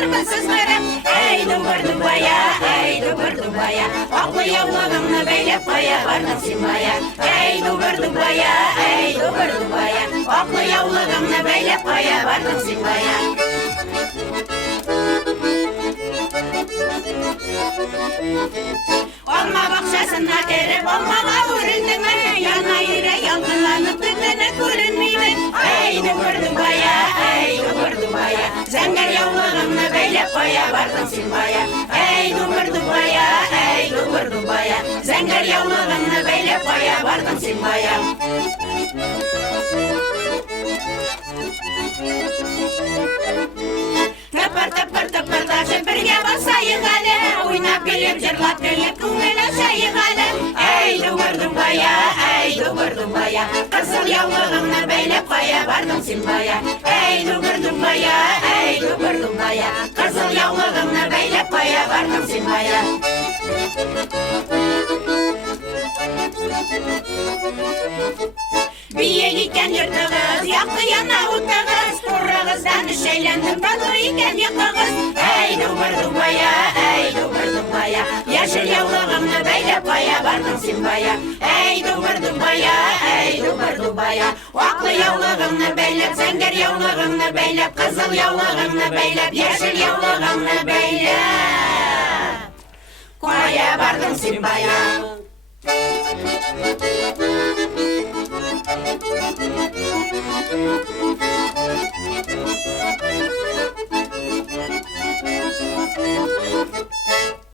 kırmızı sarım. Ey dumur dumbaya, ey dumur dumbaya, aklı yavruğunu beylep koya vardım simbaya. Ey dumur dumbaya, ey dumur dumbaya, aklı yavruğunu beylep koya vardım simbaya. Olma bakşasına erip olmağa uğrundum ben. Yana yüre yalgınlanıp bütüne görünmeyim. Ey dumur dumbaya, ey dumur dumbaya, zenger yavruğunu beylep koya vardım simbaya. Ey dumur dumbaya, ey dumur dumbaya, zenger yavruğunu beylep koya vardım simbaya. Tıpır tıpır tıpır taşı birge basayın hale. Oynap gelip cırlap gelip kumela şeyin hale. Ey dumur dumbaya, ey dumur dumbaya, kızıl yavruğunu beylep koya vardım simbaya. Ey dumur dumbaya, ey dumur dumbaya, kızıl yavruğunu beylep koya vardım simbaya. Biye iken yırtığız, yaktı yana utağız. Kurağızdan şeylendim, tadı iken yıkığız. Ey dumur dumbaya, ey dumur dumbaya, yeşil yavruğunu beylep koya vardım simbaya. Ey dumur dumbaya, ey dumur dumbaya, aklı yavruğunu beylep, zenger yavruğunu beylep, kızıl yavruğunu beylep, yeşil yavruğunu beylep koya vardım simbaya.